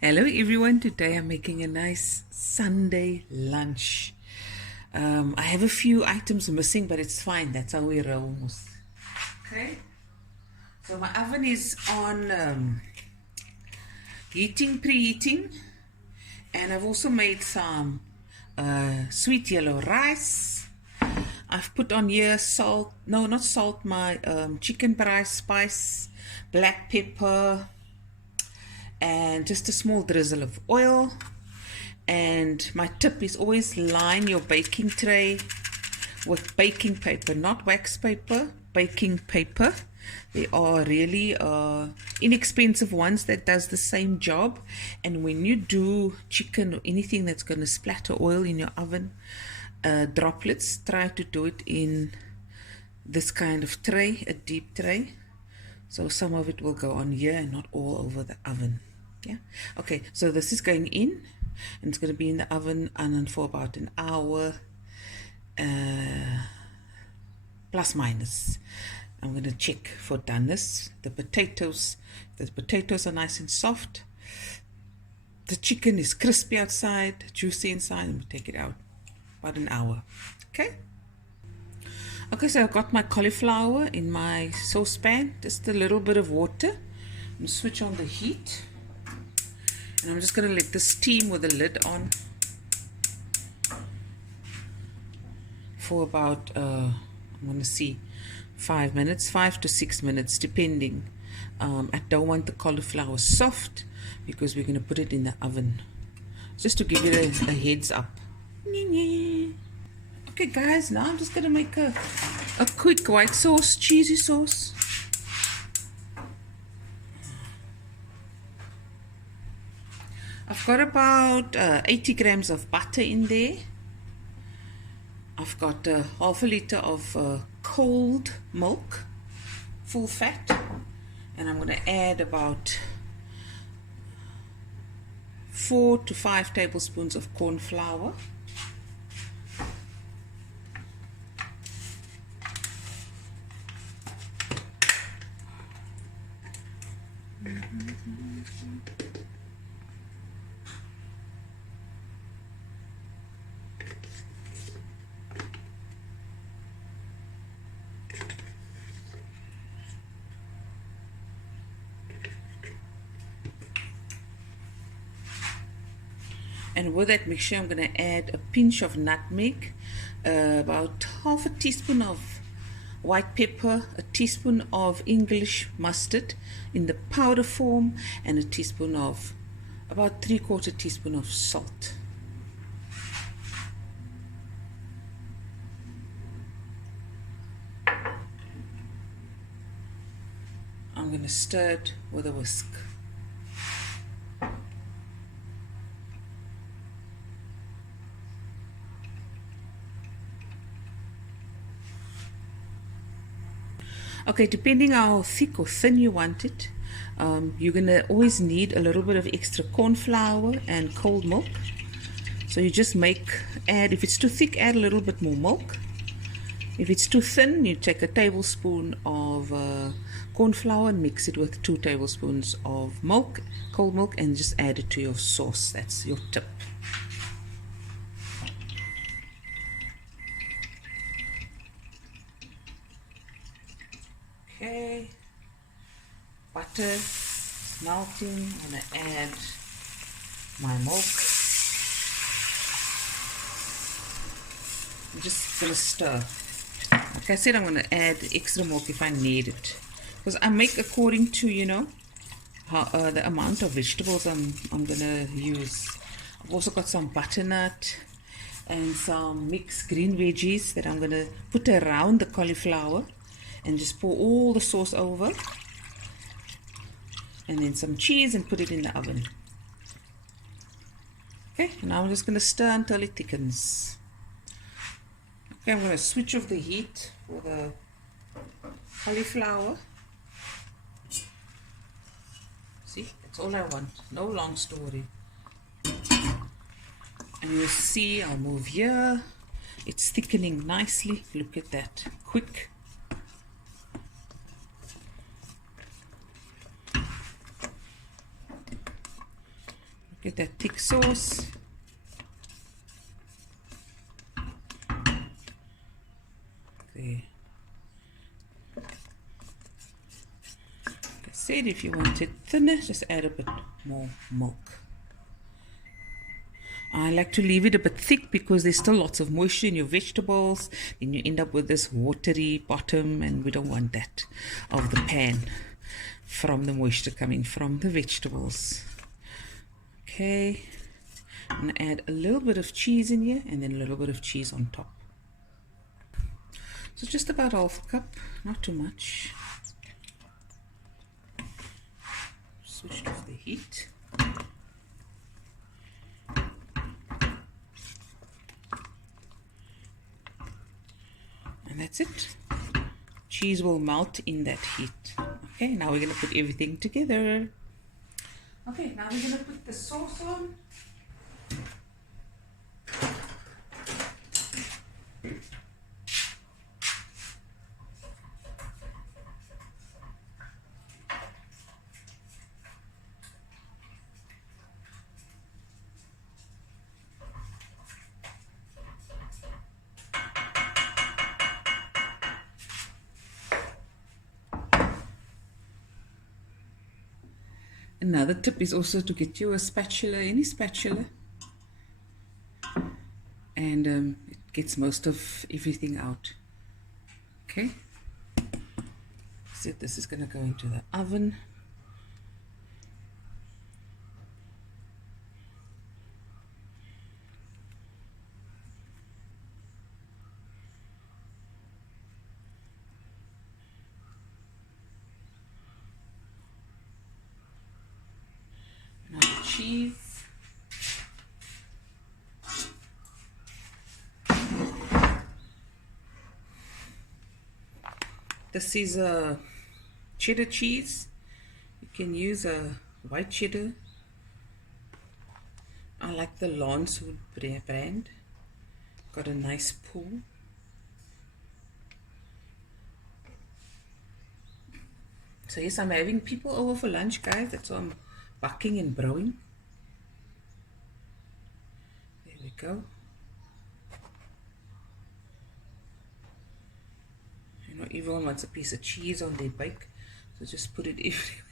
Hello everyone, today I'm making a nice Sunday lunch. I have a few items missing, but it's fine, that's how we roll. Okay, so my oven is on preheating, and I've also made some sweet yellow rice. I've put on here salt, no not salt, my chicken spice, black pepper, and just a small drizzle of oil. And my tip is always line your baking tray with baking paper, not wax paper, baking paper. They are really inexpensive ones that does the same job. And when you do chicken or anything that's going to splatter oil in your oven, droplets, try to do it in this kind of tray, a deep tray. So some of it will go on here and not all over the oven. Yeah. Okay, so this is going in, and it's going to be in the oven and for about an hour, plus minus. I'm going to check for doneness. The potatoes are nice and soft. The chicken is crispy outside, juicy inside, and we take it out. About an hour. Okay. Okay, so I've got my cauliflower in my saucepan, just a little bit of water. I'm going to switch on the heat, and I'm just going to let this steam with the lid on for about, I'm going to see, 5 minutes, 5 to 6 minutes, depending. I don't want the cauliflower soft because we're going to put it in the oven. Just to give it a heads up. Okay guys, now I'm just going to make a quick white sauce, cheesy sauce. I've got about 80 grams of butter in there. I've got half a liter of cold milk, full fat, and I'm going to add about 4 to 5 tablespoons of corn flour. And with that mixture, I'm going to add a pinch of nutmeg, about half a teaspoon of white pepper, a teaspoon of English mustard in the powder form, and a teaspoon of, about 3/4 teaspoon of salt. I'm going to stir it with a whisk. Okay, depending how thick or thin you want it, you're going to always need a little bit of extra corn flour and cold milk. So you just add, if it's too thick, add a little bit more milk. If it's too thin, you take a tablespoon of corn flour and mix it with 2 tablespoons of milk, cold milk, and just add it to your sauce. That's your tip. Okay, butter is melting. I'm going to add my milk. I'm just going to stir. Like I said, I'm going to add extra milk if I need it, because I make according to, you know, how, the amount of vegetables I'm going to use. I've also got some butternut and some mixed green veggies that I'm going to put around the cauliflower. And just pour all the sauce over, and then some cheese, and put it in the oven. Okay, now I'm just going to stir until it thickens. Okay, I'm going to switch off the heat for the cauliflower. See, that's all I want, no long story. And you'll see, I'll move here, it's thickening nicely. Look at that, quick. Get that thick sauce. There. Like I said, if you want it thinner, just add a bit more milk. I like to leave it a bit thick because there's still lots of moisture in your vegetables. Then you end up with this watery bottom, and we don't want that of the pan from the moisture coming from the vegetables. Okay, I'm going to add a little bit of cheese in here and then a little bit of cheese on top. So just about half a cup, not too much. Switched off the heat. And that's it. Cheese will melt in that heat. Okay, now we're going to put everything together. Okay, now we're going to put the sauce on. Another tip is also to get you a spatula, any spatula, and it gets most of everything out. Okay, so this is going to go into the oven. Now the cheese. This is a cheddar cheese. You can use a white cheddar. I like the Lancewood brand. Got a nice pull. So yes, I'm having people over for lunch, guys. That's why I'm bucking and brewing. There we go. You know, everyone wants a piece of cheese on their bake, so just put it everywhere.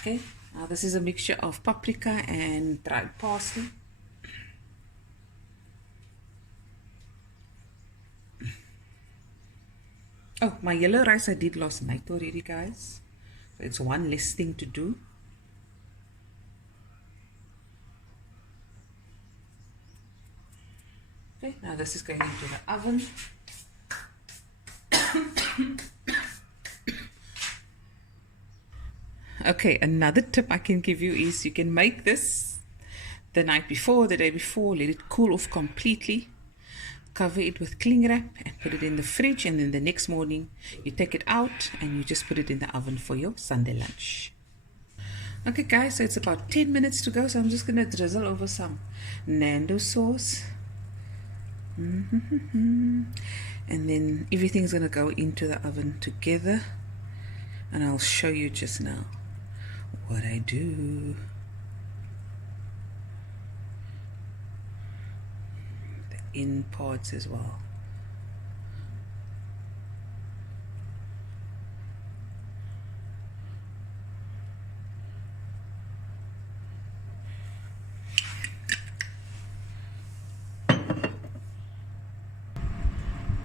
Okay, now this is a mixture of paprika and dried parsley. Oh, my yellow rice I did last night already, guys. So it's one less thing to do. Okay, now this is going into the oven. Okay, another tip I can give you is you can make this the night before, the day before, let it cool off completely. Cover it with cling wrap and put it in the fridge, and then the next morning you take it out and you just put it in the oven for your Sunday lunch. Okay guys, so it's about 10 minutes to go, so I'm just going to drizzle over some Nando sauce. And then everything's going to go into the oven together, and I'll show you just now what I do. In parts as well.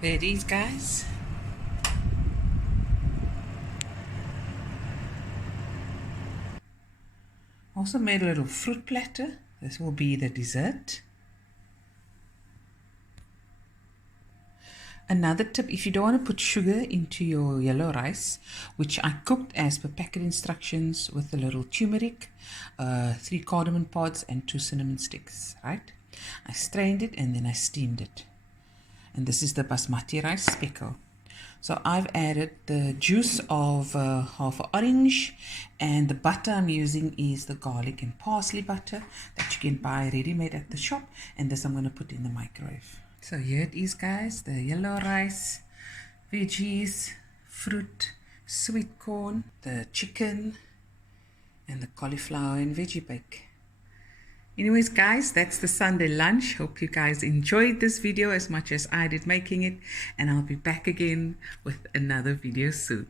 There it is, guys. Also made a little fruit platter. This will be the dessert. Another tip, if you don't want to put sugar into your yellow rice, which I cooked as per packet instructions with a little turmeric, 3 cardamom pods and 2 cinnamon sticks, right? I strained it and then I steamed it. And this is the basmati rice speckle. So I've added the juice of half an orange, and the butter I'm using is the garlic and parsley butter that you can buy ready-made at the shop, and this I'm going to put in the microwave. So here it is, guys, the yellow rice, veggies, fruit, sweet corn, the chicken, and the cauliflower and veggie bake. Anyways, guys, that's the Sunday lunch. Hope you guys enjoyed this video as much as I did making it, and I'll be back again with another video soon.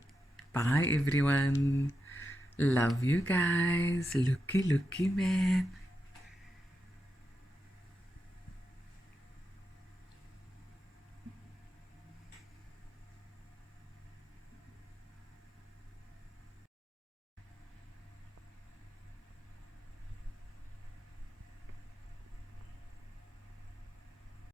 Bye, everyone. Love you guys. Looky, man.